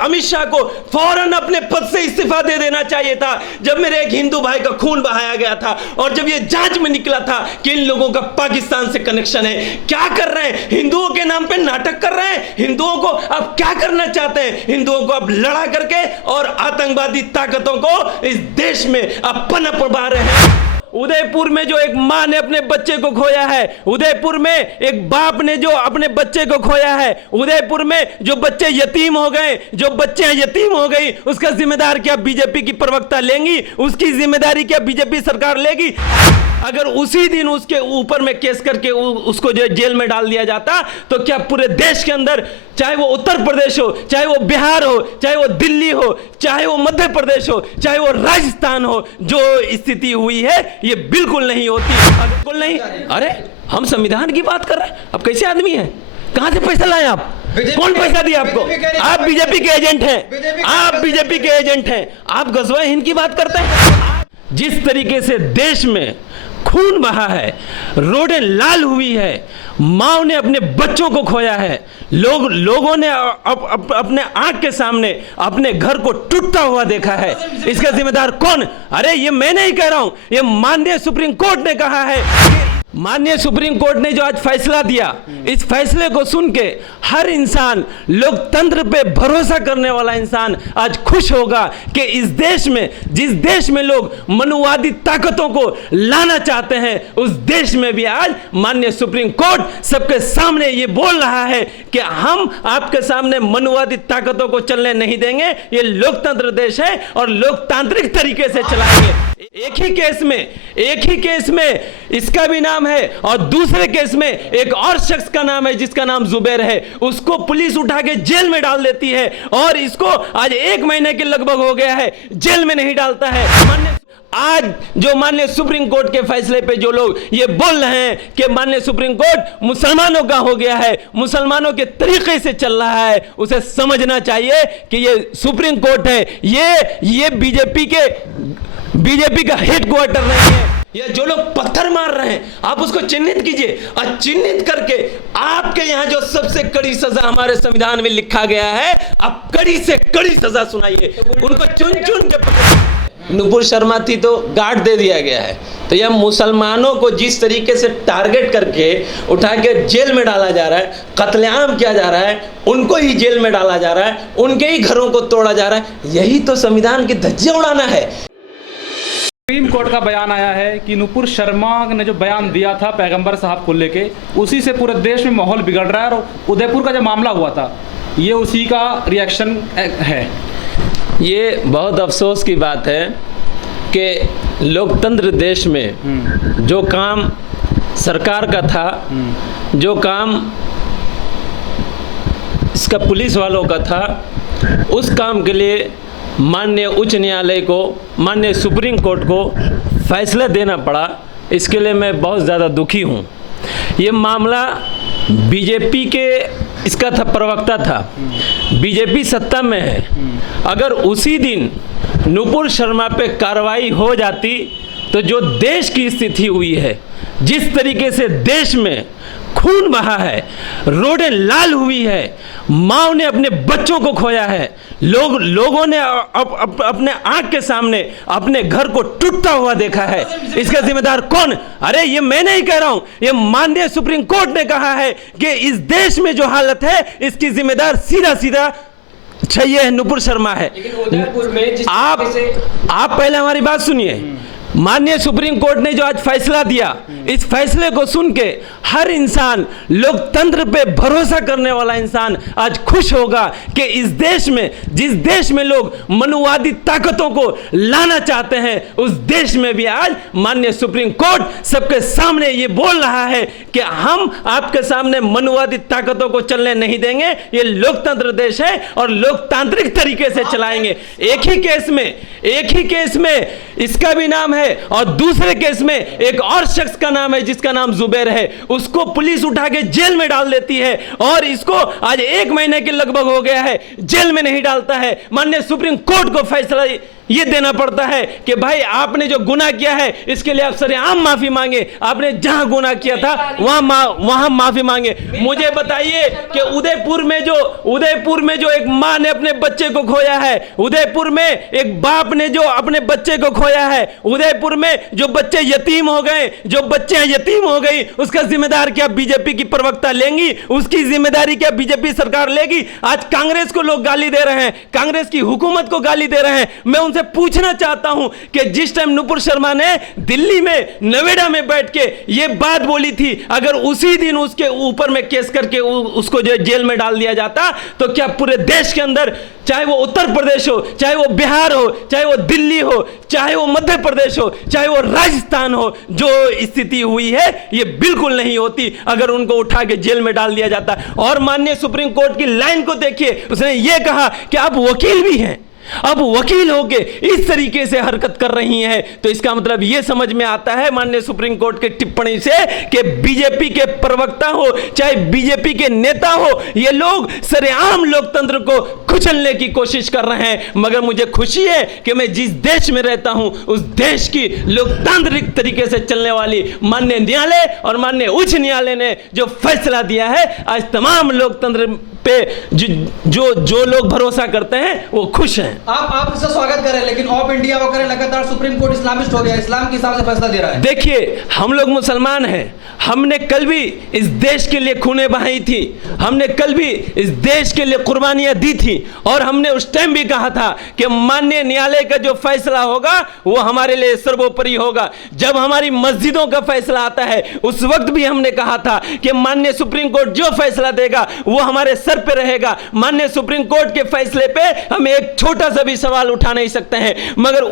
अमित शाह को फौरन अपने पद से इस्तीफा दे देना चाहिए था। जब मेरे एक हिंदू भाई का खून बहाया गया था और जब ये जांच में निकला था कि इन लोगों का पाकिस्तान से कनेक्शन है। क्या कर रहे हैं? हिंदुओं के नाम पे नाटक कर रहे हैं। हिंदुओं को अब क्या करना चाहते हैं? हिंदुओं को अब लड़ा करके और आतंकवादी ताकतों को इस देश में अब पनप पा रहे हैं। उदयपुर में जो एक मां ने अपने बच्चे को खोया है, उदयपुर में एक बाप ने जो अपने बच्चे को खोया है, उदयपुर में जो बच्चे यतीम हो गए, जो बच्चे यतीम हो गई, उसका जिम्मेदार क्या बीजेपी की प्रवक्ता लेंगी? उसकी जिम्मेदारी क्या बीजेपी सरकार लेगी? अगर उसी दिन उसके ऊपर में केस करके उसको जो जेल में डाल दिया जाता तो क्या पूरे देश के अंदर, चाहे वो उत्तर प्रदेश हो, चाहे वो बिहार हो, चाहे वो दिल्ली हो, चाहे वो मध्य प्रदेश हो, चाहे वो राजस्थान हो, जो स्थिति हुई है ये बिल्कुल नहीं होती। बिल्कुल नहीं। अरे हम संविधान की बात कर रहे हैं, अब कैसे आदमी हैं? कहां से पैसा लाए आप? कौन पैसा दिया आपको? आप बीजेपी के एजेंट हैं, आप बीजेपी के एजेंट हैं। आप गज़वा हिंद की बात करते हैं। जिस तरीके से देश में खून बहा है, रोडें लाल हुई है, माओ ने अपने बच्चों को खोया है, लोगों ने अपने आंख के सामने अपने घर को टूटता हुआ देखा है। इसका जिम्मेदार कौन? अरे ये मैं नहीं कह रहा हूं, ये माननीय सुप्रीम कोर्ट ने कहा है। माननीय सुप्रीम कोर्ट ने जो आज फैसला दिया, इस फैसले को सुन के हर इंसान, लोकतंत्र पे भरोसा करने वाला इंसान आज खुश होगा कि इस देश में, जिस देश में लोग मनुवादी ताकतों को लाना चाहते हैं, उस देश में भी आज माननीय सुप्रीम कोर्ट सबके सामने ये बोल रहा है कि हम आपके सामने मनुवादी ताकतों को चलने नहीं देंगे। ये लोकतंत्र देश है और लोकतांत्रिक तरीके से चलाएंगे। एक ही केस में इसका भी नाम है और दूसरे केस में एक और शख्स का नाम है जिसका नाम जुबैर है। उसको पुलिस उठा के जेल में डाल देती है और इसको आज 1 महीने के लगभग हो गया है, जेल में नहीं डालता है। आज जो माननीय सुप्रीम कोर्ट के फैसले पे जो लोग ये बोल रहे हैं कि माननीय सुप्रीम कोर्ट मुसलमानों का हो गया है, मुसलमानों के तरीके से चल रहा है, उसे समझना चाहिए कि ये सुप्रीम कोर्ट है, ये बीजेपी का हेडक्वार्टर नहीं है। ये जो लोग पत्थर मार रहे हैं आप उसको चिन्हित कीजिए और चिन्हित करके आपके यहाँ जो सबसे कड़ी सजा हमारे संविधान में लिखा गया है, आप कड़ी से कड़ी सजा सुनाइए। उनको चुन चुन के पकड़िए। नुपुर शर्मा थी तो गार्ड दे दिया गया है, तो यह मुसलमानों को जिस तरीके से टारगेट करके उठा के जेल में डाला जा रहा है, कत्लेआम किया जा रहा है, उनको ही जेल में डाला जा रहा है, उनके ही घरों को तोड़ा जा रहा है, यही तो संविधान की धज्जियां उड़ाना है। सुप्रीम कोर्ट का बयान आया है कि नुपुर शर्मा ने जो बयान दिया था पैगंबर साहब को लेके, उसी से पूरे देश में माहौल बिगड़ रहा है और उदयपुर का जो मामला हुआ था ये उसी का रिएक्शन है। ये बहुत अफसोस की बात है कि लोकतंत्र देश में जो काम सरकार का था, जो काम इसका पुलिस वालों का था, उस काम के लिए माननीय उच्च न्यायालय को, माननीय सुप्रीम कोर्ट को फैसला देना पड़ा। इसके लिए मैं बहुत ज़्यादा दुखी हूँ। ये मामला बीजेपी के इसका था, प्रवक्ता था, बीजेपी सत्ता में है। अगर उसी दिन नुपुर शर्मा पे कार्रवाई हो जाती तो जो देश की स्थिति हुई है, जिस तरीके से देश में खून बहा है, रोडें लाल हुई है, माओ ने अपने बच्चों को खोया है, लोगों ने अपने आंख के सामने अपने घर को टूटता हुआ देखा है। इसका जिम्मेदार कौन? अरे ये मैं नहीं कह रहा हूं, ये माननीय सुप्रीम कोर्ट ने कहा है कि इस देश में जो हालत है इसकी जिम्मेदार सीधा चाहिए नुपुर शर्मा है। आप पहले हमारी बात सुनिए। माननीय सुप्रीम कोर्ट ने जो आज फैसला दिया, इस फैसले को सुन के हर इंसान, लोकतंत्र पे भरोसा करने वाला इंसान आज खुश होगा कि इस देश में, जिस देश में लोग मनुवादी ताकतों को लाना चाहते हैं, उस देश में भी आज माननीय सुप्रीम कोर्ट सबके सामने ये बोल रहा है कि हम आपके सामने मनुवादी ताकतों को चलने नहीं देंगे। ये लोकतंत्र देश है और लोकतांत्रिक तरीके से चलाएंगे। एक ही केस में इसका भी नाम है और दूसरे केस में एक और शख्स का नाम है जिसका नाम जुबैर है। उसको पुलिस उठा के जेल में डाल देती है और इसको आज 1 महीने के लगभग हो गया है, जेल में नहीं डालता है। माननीय सुप्रीम कोर्ट को फैसला ये देना पड़ता है कि भाई आपने जो गुनाह किया है इसके लिए आप सरेआम माफी मांगे, आपने जहां गुनाह किया था वहां माफी मांगे। मुझे बताइए कि उदयपुर में जो एक मां ने अपने बच्चे को खोया है, उदयपुर में एक बाप ने जो अपने बच्चे को खोया है, उदयपुर में जो बच्चे यतीम हो गए, जो बच्चे यतीम हो गई, उसका जिम्मेदार क्या बीजेपी की प्रवक्ता लेंगी? उसकी जिम्मेदारी क्या बीजेपी सरकार लेगी? आज कांग्रेस को लोग गाली दे रहे हैं, कांग्रेस की हुकूमत को गाली दे रहे हैं। मैं उनसे पूछना चाहता हूं कि जिस टाइम नुपुर शर्मा ने दिल्ली में नोएडा में बैठ के ये बात बोली थी, अगर उसी दिन उसके ऊपर में केस करके उसको जो जेल में डाल दिया जाता तो क्या पूरे देश के अंदर, चाहे वो उत्तर प्रदेश हो, चाहे वो बिहार हो, चाहे वो दिल्ली हो, चाहे वो मध्य प्रदेश हो, चाहे वो राजस्थान हो, जो स्थिति हुई है ये बिल्कुल नहीं होती अगर उनको उठा के जेल में डाल दिया जाता। और माननीय सुप्रीम कोर्ट की लाइन को देखिए, उसने ये कहा कि आप वकील भी हैं, अब वकील होके इस तरीके से हरकत कर रही हैं, तो इसका मतलब यह समझ में आता है माननीय सुप्रीम कोर्ट की टिप्पणी से कि बीजेपी के प्रवक्ता हो चाहे बीजेपी के नेता हो, ये लोग सरेआम लोकतंत्र को कुचलने की कोशिश कर रहे हैं। मगर मुझे खुशी है कि मैं जिस देश में रहता हूं उस देश की लोकतांत्रिक तरीके से चलने वाली माननीय न्यायालय और माननीय उच्च न्यायालय ने जो फैसला दिया है, आज तमाम लोकतंत्र पे जो लोग भरोसा करते हैं वो खुश हैं। आप इसका स्वागत करें, लेकिन ऑफ इंडिया वो करें, लगातार सुप्रीम कोर्ट इस्लामिस्ट हो गया, इस्लाम के हिसाब से फैसला दे रहा है। देखिए, हम लोग मुसलमान हैं, हमने कल भी इस देश के लिए खूनें बहाई थी, हमने कल भी इस देश के लिए कुर्बानियां दी थी, और हमने उस टाइम भी कहा था कि माननीय न्यायालय का जो फैसला होगा वो हमारे लिए सर्वोपरि होगा। जब हमारी मस्जिदों का फैसला आता है उस वक्त भी हमने कहा था कि माननीय सुप्रीम कोर्ट जो फैसला देगा वो हमारे सर पे रहेगा। माननीय सुप्रीम कोर्ट के फैसले पे हम एक छोटा सा भी सवाल उठा नहीं सकते हैं। मगर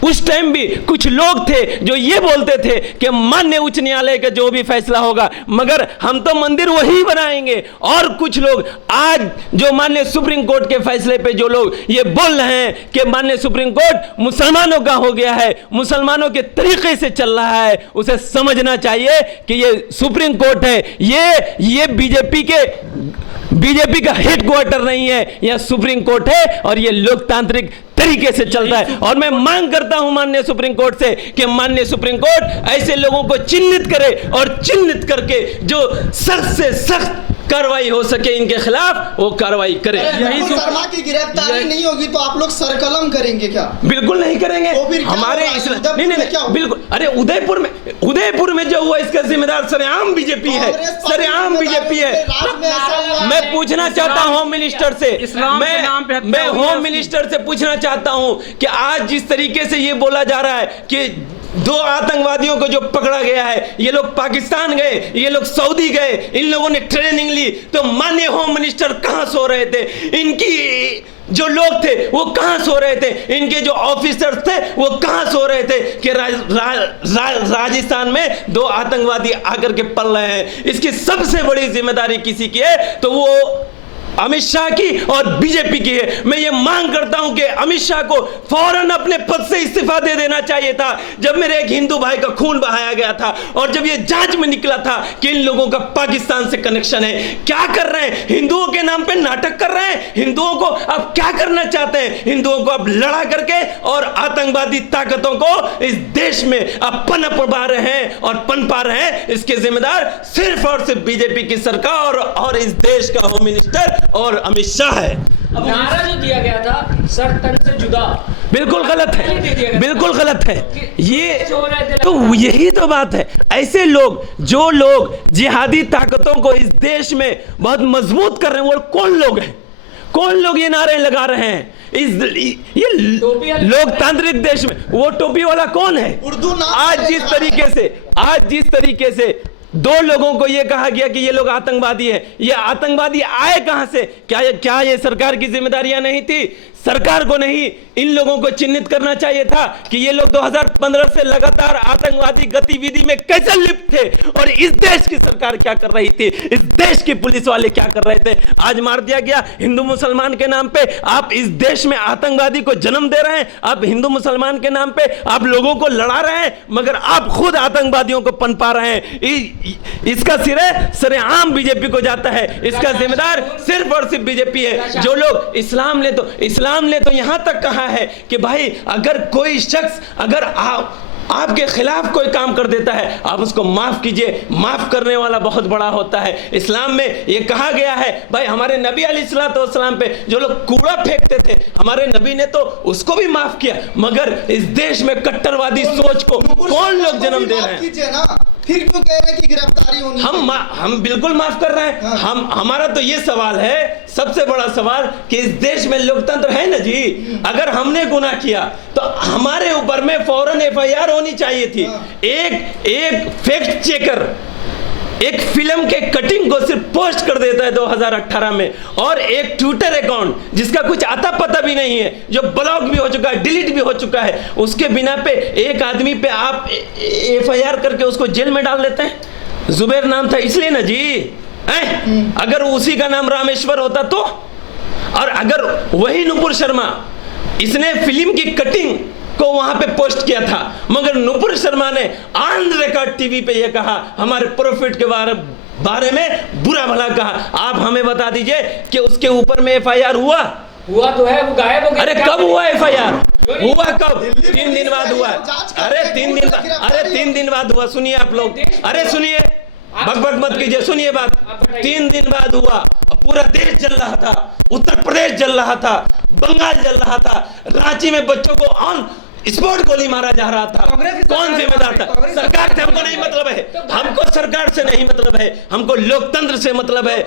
उस टाइम भी कुछ लोग थे जो ये बोलते थे कि माननीय उच्च न्यायालय का जो भी फैसला होगा मगर हम तो मंदिर वही बनाएंगे, और कुछ लोग आज जो माननीय सुप्रीम कोर्ट के फैसले पे जो लोग ये बोल रहे हैं कि माननीय सुप्रीम कोर्ट मुसलमानों का हो गया है, मुसलमानों के तरीके से चल रहा है, उसे समझना चाहिए कि ये सुप्रीम कोर्ट है, ये बीजेपी का हेडक्वार्टर नहीं है, यह सुप्रीम कोर्ट है और यह लोकतांत्रिक तरीके से चल रहा है। और मैं मांग करता हूं माननीय सुप्रीम कोर्ट से कि माननीय सुप्रीम कोर्ट ऐसे लोगों को चिन्हित करे और चिन्हित करके जो सख्त से सख्त कार्रवाई हो सके इनके खिलाफ वो कार्रवाई करे। यही शर्मा की गिरफ्तारी नहीं होगी तो आप लोग सरकलम करेंगे क्या? बिल्कुल नहीं करेंगे। तो फिर हमारे नहीं बिल्कुल, अरे उदयपुर में जो हुआ इसका जिम्मेदार सरेआम बीजेपी है, सरेआम बीजेपी है। मैं पूछना चाहता हूं होम मिनिस्टर से, मैं होम मिनिस्टर से पूछना चाहता हूं कि आज जिस तरीके से ये बोला जा रहा है कि 2 आतंकवादियों को जो पकड़ा गया है, ये लोग पाकिस्तान गए, ये लोग सऊदी गए, इन लोगों ने ट्रेनिंग ली, तो माननीय होम मिनिस्टर कहां सो रहे थे? इनकी जो लोग थे वो कहां सो रहे थे? इनके जो ऑफिसर्स थे वो कहां सो रहे थे कि राजस्थान में 2 आतंकवादी आकर के पल रहे हैं? इसकी सबसे बड़ी जिम्मेदारी किसी की है तो वो अमित शाह की और बीजेपी की है। मैं ये मांग करता हूं कि अमित शाह को फौरन अपने पद से इस्तीफा दे देना चाहिए था। जब मेरे एक हिंदू भाई का खून बहाया गया था और जब ये जांच में निकला था कि इन लोगों का पाकिस्तान से कनेक्शन है, क्या कर रहे हैं? हिंदुओं के नाम पे नाटक कर रहे हैं। हिंदुओं को अब क्या करना चाहते हैं? हिंदुओं को अब लड़ा करके और आतंकवादी ताकतों को इस देश में अब पनप पा रहे हैं और पनपा रहे हैं। इसके जिम्मेदार सिर्फ और सिर्फ बीजेपी की सरकार और इस देश का होम मिनिस्टर और अमित शाह है। अब नारा जो दिया गया था सर तन से जुदा, बिल्कुल गलत है, बिल्कुल गलत है। ये तो यही तो बात है। ऐसे लोग जो लोग जिहादी ताकतों को इस देश में बहुत मजबूत कर रहे हैं वो कौन लोग हैं? कौन लोग ये नारे लगा रहे हैं ये लोकतांत्रिक देश में? वो टोपी वाला कौन है? आज जिस तरीके से 2 लोगों को यह कहा गया कि ये लोग आतंकवादी है, ये आतंकवादी आए कहां से? क्या ये सरकार की जिम्मेदारियां नहीं थी? सरकार को नहीं, इन लोगों को चिन्हित करना चाहिए था कि ये लोग 2015 से लगातार आतंकवादी गतिविधि में कैसे लिप्त थे और इस देश की सरकार क्या कर रही थी, इस देश के पुलिस वाले क्या कर रहे थे। आज मार दिया गया हिंदू मुसलमान के नाम पे। आप इस देश में आतंकवादी को जन्म दे रहे हैं, आप हिंदू मुसलमान के नाम पे आप लोगों को लड़ा रहे हैं, मगर आप खुद आतंकवादियों को पनपा रहे हैं। इसका श्रेय सरेआम बीजेपी को जाता है। इसका जिम्मेदार सिर्फ और सिर्फ बीजेपी है। जो लोग इस्लाम ने तो यहां तक कहा है कि भाई अगर कोई शख्स अगर आपके खिलाफ कोई काम कर देता है आप उसको माफ कीजिए, माफ करने वाला बहुत बड़ा होता है। इस्लाम में ये कहा गया है भाई, हमारे नबी अलैहिस्सलाम पे जो लोग कूड़ा फेंकते थे हमारे नबी ने तो उसको भी माफ किया, मगर इस देश में कट्टरवादी सोच को कौन लोग जन्म दे रहे हैं? फिर क्यों कह रहे हैं कि गिरफ्तारी होनी? हम बिल्कुल माफ कर रहे हैं। हमारा तो ये सवाल है, सबसे बड़ा सवाल, कि इस देश में लोकतंत्र है ना जी। अगर हमने गुनाह किया तो हमारे ऊपर में फौरन एफआईआर होनी चाहिए थी। एक फैक्ट चेकर एक फिल्म के कटिंग को सिर्फ पोस्ट कर देता है 2018 में, और एक ट्विटर अकाउंट जिसका कुछ आता पता भी नहीं है, जो ब्लॉक भी हो चुका है, डिलीट भी हो चुका है, उसके बिना पे एक आदमी पे आप एफआईआर करके उसको जेल में डाल देते हैं। जुबैर नाम था इसलिए ना जी, अगर उसी का नाम रामेश्वर होता तो, और अगर वही नुपुर शर्मा इसने फिल्म की कटिंग को वहां पे पोस्ट किया था, मगर नुपुर शर्मा ने ऑन रिकॉर्ड टीवी पे ये कहा, हमारे प्रॉफिट के बारे में बुरा भला कहा। आप हमें बता दीजिए कि उसके ऊपर में एफआईआर हुआ तो है, वो गायब हो गया। अरे कब हुआ एफआईआर? हुआ कब? 3 दिन बाद हुआ। अरे 3 दिन बाद हुआ। सुनिए आप लोग, अरे सुनिए, बकबक मत कीजिए, सुनिए बात। 3 दिन बाद हुआ। पूरा देश जल रहा था, उत्तर प्रदेश जल रहा था, बंगाल जल रहा था, रांची में बच्चों को ऑन स्पॉट गोली मारा जा रहा था। कौन जिम्मेदार था? सरकार से हमको नहीं मतलब है, हमको सरकार से नहीं मतलब है, हमको लोकतंत्र से मतलब है।